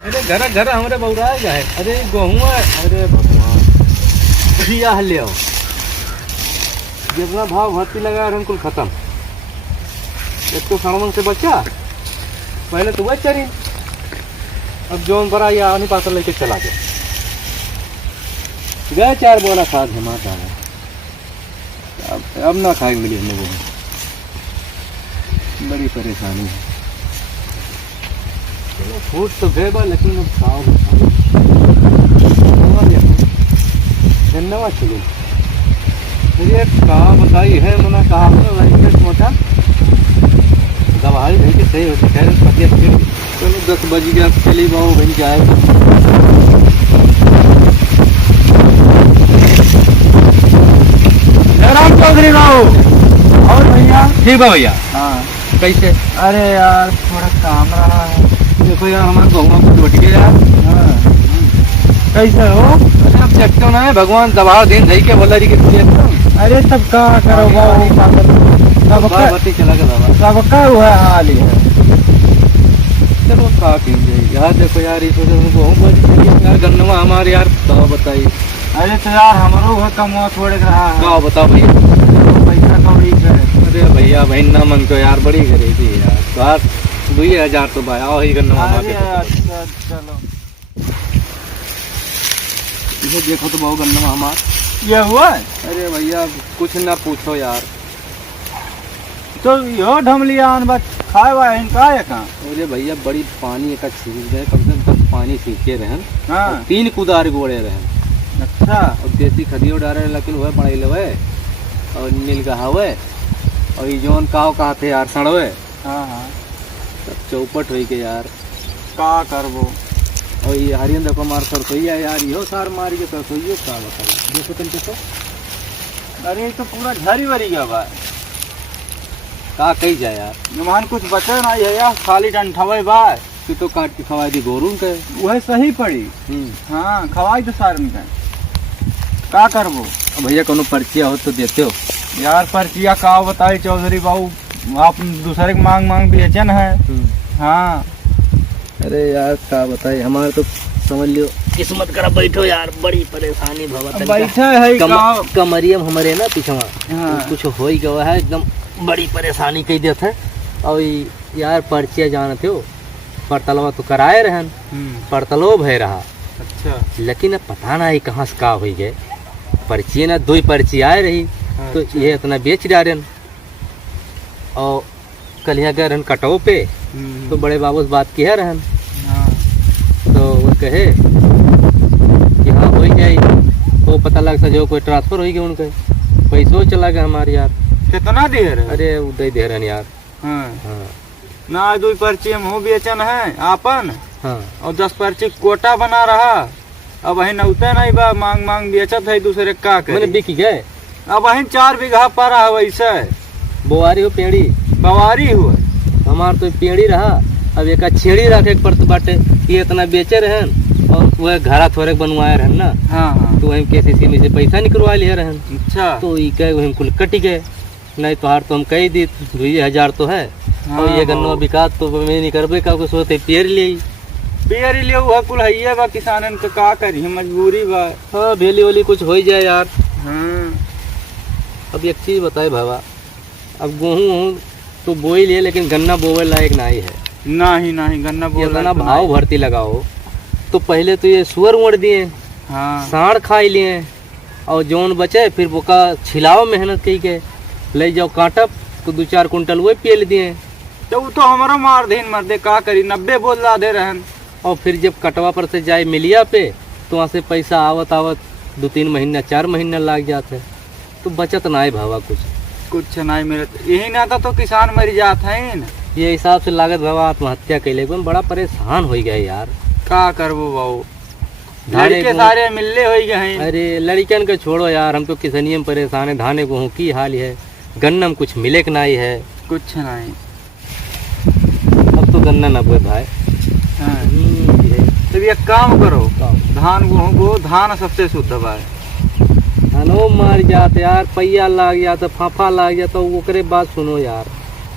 अरे घर घर हमारे बउरा जाए। अरे गेहूँ अरे भगवान बिया ले आओ। जितना भाव भर्ती लगा रहे कुल खत्म। एक तो सड़वन से बचा पहले तो वह चरी अब जोन बड़ा या आने पास लेके चला गया। गए 4 बोला खाद है माता है। अब ना खाएंगे मिली हमने वो बड़ी परेशानी है। चलो फूट तो गए बा लेकिन अब खाओ धन्यवाद। चलो मुझे कहा बताई है मना कहा मोटा दवाई नहीं कि सही होती खैर चलो 10 बज गया चली बाबू बन जाए। राम चौधरी राव और भैया ठीक है भैया। हाँ कैसे? अरे यार थोड़ा काम रहा है। देखो यार हमारे गहुआ को लौट गया यार। हाँ कैसे हो? अरे अब देखते ना है भगवान दबा दिन धई के बोला रही कि अरे तब का करो सबका हुआ हाल ही है। चलो का यार देखो यार इस यार गन्नवा हमारे यार दवा बताइए। अरे तो यार हमारो है कमवा थोड़े रहा है। बताओ भैया पैसा कौड़ी करे। अरे भैया बहन ना मन को यार बड़ी करेगी यार बात 2000 तो भाई आओ ही गन्नवा चलो इसे देखो तो बहुत गन्नवा हमार ये हुआ। अरे भैया कुछ ना पूछो यार। तो यो ढमलिया बस खाए हुआ है इनका है कहाँ? अरे भैया बड़ी पानी एक सीख गए कम से कम पानी सीखे रहन। हाँ 3 कुदार गोड़े रहन। अच्छा और देसी खदियो डाले लेकिन वह पढ़ाई लवे और नील कहावे और ये जोन काव कहा थे यार सड़वे। हाँ हाँ सब चौपट हुई के यार का करबो। और ये हरिंदर को मार सरसोईया यार यो सार मारी के सरसोईयो का बताओ देखो तुम कैसे। अरे तो पूरा झरी भरी गया भाई का कही जाए यार नुमान कुछ बचे ना है यार खाली डंठवे बाय तू तो काट के खवाई दी गोरू के वह सही पड़ी। हाँ खवाई तो सार में का करबो। भैया कोनो पर्चिया हो तो देते हो यार। पर्चिया का बताई चौधरी बाबू आप दूसरे के मांग मांग बेचन है। हाँ अरे यार का बताई हमारे तो समझ लियो किस्मत करा बैठो यार बड़ी परेशानी भवत बैठे है कमरियम हमारे ना पिछवा। हाँ। कुछ हो ही गया है एकदम बड़ी परेशानी कही देते और यार पर्चिया जानते हो पड़तलवा तो कराए रहन पड़तलो भय रहा। अच्छा लेकिन अब पता ना ही कहाँ से का हो गए पर्ची ना 2 पर्ची आए रही। अच्छा। तो ये इतना बेच डालन और कलिया गए रहन कटो पे तो बड़े बाबू से बात किया रहन। हाँ। तो वो कहे कि हाँ हो जाए वो पता लग सके कोई ट्रांसफर हो गया उनके पैसों चला गया हमारे यार। कितना दे रहे? अरे उदय दे रहे यार। हाँ। हाँ। ना 2 पर्ची हम हो बेचन है आपन। हाँ। और 10 पर्ची कोटा बना रहा अब वही नौते नहीं बा मांग मांग बेचत है दूसरे का मैंने बिक गए। अब वही 4 बीघा पड़ा है वैसे बोआरी हो पेड़ी बवारी हुआ हमार तो पेड़ी रहा। अब एक छेड़ी रखे पड़त बाटे ये इतना बेचे रहन और वह घरा थोड़े बनवाए रहन ना। हाँ हाँ तो वही केसीसी में से पैसा निकलवा लिए रहन। अच्छा तो ये कहे वही कुल कट गए नहीं तो हार तो हम कही दी 2000 तो है। हाँ। और ये गन्ना बिकात तो मैं नहीं करबे का सोचते पेड़ ले वह कुल है बा किसान तो का करी मजबूरी बा। हाँ भेली वोली कुछ हो जाए यार। हाँ। अब एक चीज बताए भावा अब गेहूँ तो बोई लिए लेकिन गन्ना बोवे लायक नहीं है। नहीं गन्ना बोवे इतना भाव भर्ती लगाओ तो पहले तो ये सुअर उड़ दिए। हाँ। साढ़ खाई लिए और जोन बचे फिर वो का छिलाओ मेहनत कही के ले जाओ काटब तो 2-4 कुंटल वो पेल दिए। तो वो तो हमारा मार दे मर्दे का करी 90 बोल ला दे रहन। और फिर जब कटवा पर से जाए मिलिया पे तो वहाँ से पैसा आवत 2-3 महीना 4 महीना लग जाते तो बचत ना है भावा कुछ नहीं मेरे यही ना था तो किसान मर जाता है ना। ये हिसाब से लागत भावा आत्महत्या कैले बड़ा परेशान हो गया यार का करबो बाबू लड़के सारे मिलने हो गए। अरे लड़कन के छोड़ो यार हम तो किसनियम परेशान है धाने गेहूँ की हाल है गन्ना में कुछ मिले नहीं है कुछ नहीं। अब तो गन्ना ना बोए भाई। हाँ। तो एक काम करो धान गेहूँ को धान सबसे शुद्ध भाई धानो मार जाते यार पैया लग जाता फाफा लग जाता ओकरे बात सुनो यार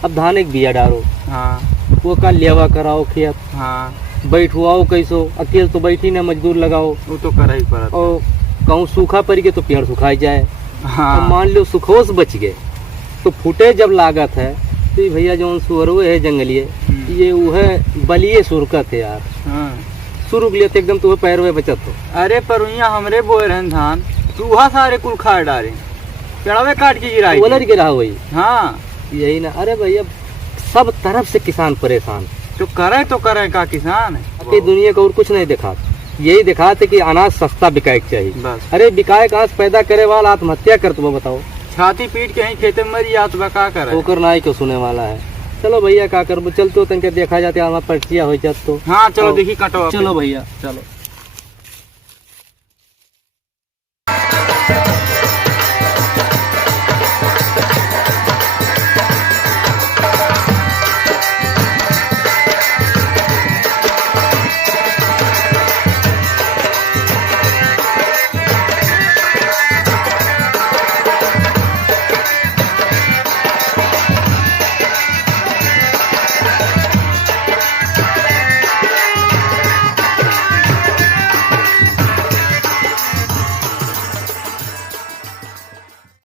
अब धान एक बिया डालो। हाँ। वो का लेवा कराओ खेत। हाँ। बैठुआओ कैसो, अकेले तो बैठी ना, मजदूर लगाओ। वो तो कर ही पड़ा। और कहूँ सूखा पड़ गया तो पेड़ सुखाई जाए। हाँ अब मान लो सुखोस बच गए तो फूटे जब लागत है तो ये भैया जो सुअरवे है जंगलिए, ये वह बलिए सुरकत है यार। हाँ। शुरू लिए तो एकदम तो पैर में बचत हो। अरे पर यहाँ हमरे बोए रहन धान चूहा सारे कुल खा डाले, चढ़ावे काट के गिराई। वलर गिरा वही। हाँ यही ना, अरे भैया सब तरफ से किसान परेशान। तो करे का किसान है। बाकी दुनिया का और कुछ नहीं दिखा, यही दिखा थे कि अनाज सस्ता बिकाए के चाहिए। बस अरे बिकाए का अनाज पैदा करे वाला आत्महत्या कर, तो बताओ छाती पीट के ही खेते में मरी जात बा, का करे। ओकर ना ही क्यों सुने वाला है। चलो भैया का कर, चलते हो तनके देखा जाते हमारा पर्चिया हो जात तो। हाँ चलो देखी कटो। चलो भैया चलो।